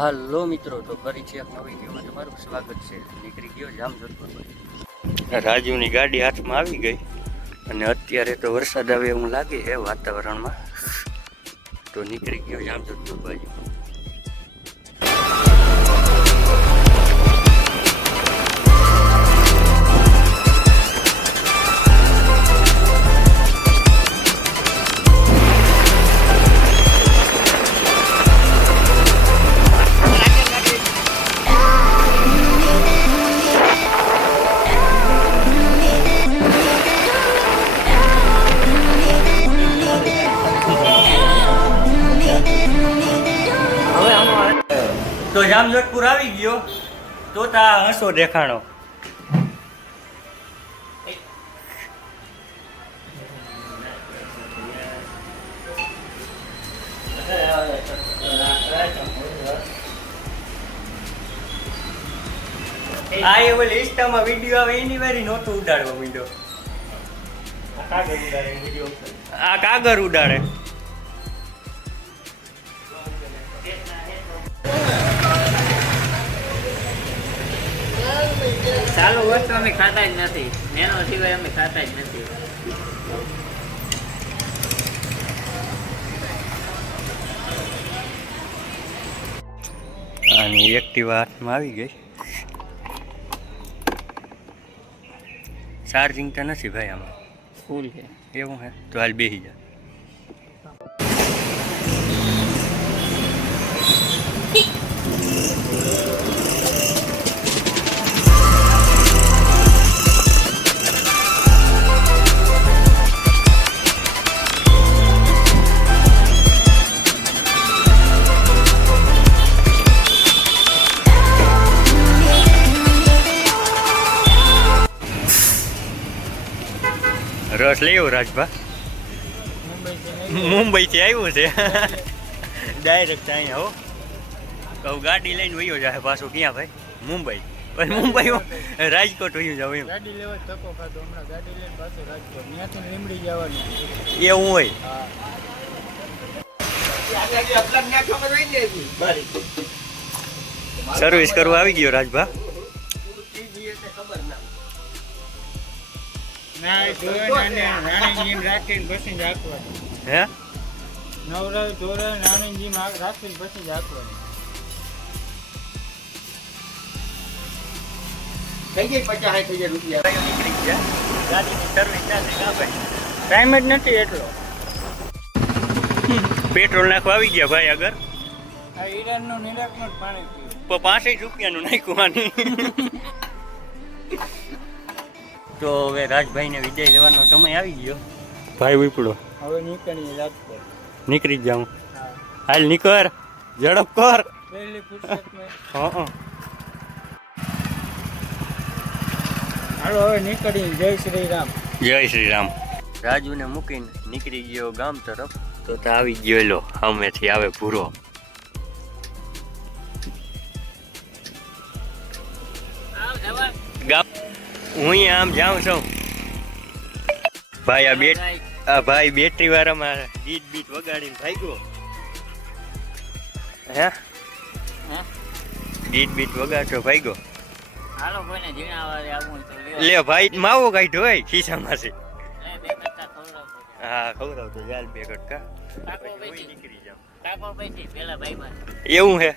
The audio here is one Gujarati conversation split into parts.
હાલો મિત્રો, તો ફરી છે એક નવી વિડીયોમાં તમારું સ્વાગત છે. નીકળી ગયો જામજોધપુર. રાજુની ગાડી હાથમાં આવી ગઈ અને અત્યારે તો વરસાદ આવે એવું લાગે છે વાતાવરણમાં, તો નીકળી ગયો જામજોધપુર બાજુ. તો જામજોધપુર આવી ગયો તો તા હસો દેખાણો. આ એ ઓલી ઇન્સ્ટામાં વિડીયો આવે એની વારી નહોતું ઉડાડવા માંડ્યો. આ કાગળ ઉડાડે. ચાલુ વસ્તુ અમે ખાતા જ નથી, એનો સિવાય અમે ખાતા જ નથી. આની એક્ટિવા હાથમાં આવી ગઈ. ચાર્જિંગ તો નથી ભાઈ આમાં, ફૂલ છે. એવું હે તો હાલ બેસી જા. રસ લેવો રાજભા, મુંબઈ થી આવ્યું છે ડાયરેક્ટ અહીંયા. હો કહું ગાડી લઈને વયો જાય પાછું. ક્યાં ભાઈ? મુંબઈ. મુંબઈ રાજકોટ વયું જાવ એમ. ગાડી લેવા ધક્કો ખાધો હમણાં, ગાડી લઈને પાછો રાજકોટ, ત્યાંથી લીમડી જવાનું એવું હોય. સર્વિસ કરવા આવી ગયો રાજભા. ના ધોરણ રાણી જીમ રાખીને પછી જ હાંકવાની. હે નવરાવ ધોરણ રાણી જીમ રાખીને પછી જ હાંકવાની. થઈ ગઈ 50,000 રૂપિયા. નીકળી ગયા. ગાડીની સર્વિસ ના થાય ભાઈ, ટાઈમ જ નથી એટલો. પેટ્રોલ નાખવા આવી ગયા ભાઈ આગળ. આ ઈરાનનું નિરાકનું જ પાણી પીવું. 65 રૂપિયાનું નાખવાની. તો હવે રાજભાઈને વિદાય લેવાનો સમય આવી ગયો. ભાઈ ઉપડો, હવે નીકળીએ રાજકોટ. નીકળી જાઉં. હાલ નીકળ, ઝડપ કર. પહેલી ફુરસતમાં હા હાલો હવે નીકળીએ. જય શ્રી રામ. જય શ્રી રામ. રાજુને મૂકીને નીકળી ગયો ગામ તરફ. તો આવી ગયો લો, સામેથી આવે ભૂરો. ગામ હું આમ જાઉં છું ભાઈ. આ ભાઈ બેટરી વાળામાં ગીત બીટ વગાડીને ભાગ્યો. હે ગીત બીટ વગાડતો ભાગ્યો. હાલો કોઈને જીણાવારે આવવું તો લે. લે ભાઈ માવો કાઢ્યો હોય ખિસ્સામાંથી. બે કટકા ખવડાવજો. હા ખવડાવતો ચાલ 2 કટકા. કાકો પછી નીકળી જાવ. કાકો પછી પેલા ભાઈમાં એવું હે.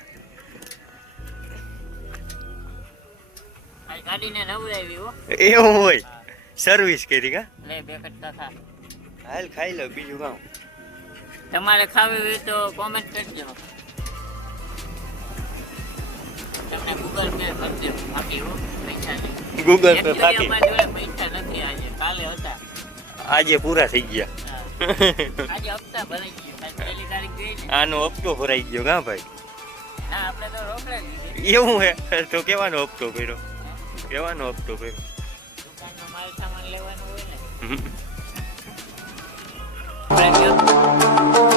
આ ગાડીને નવડાવી હો. એવું હોય. સર્વિસ કરી કા. લે 2 કટકા ખા. હાલ ખાઈ લો, બીજું કામ. તમારે ખાવી હોય તો કોમેન્ટ કરજો. તમને ગૂગલ પે કરી દે. બાકી હો પૈસા નહીં. ગૂગલ પે Actually બાકી. અમારી જોડે પૈસા નથી આજે, કાલે હતા. આજે પૂરા થઈ ગયા. હા. આજે હપ્તા ભરાઈ ગયો. કાલ પહેલી તારીખ ગઈ ને. આનો હપ્તો ભરાઈ ગયો કા ભાઈ. ના આપણે તો રોકડા જ લીધી. એવું હે તો કેવાનો હપ્તો ભર્યો? કેવાનો હપ્તો ભર્યો? દુકાનનો માલ સામાન લેવાનો હોય ને. હમ. આપણે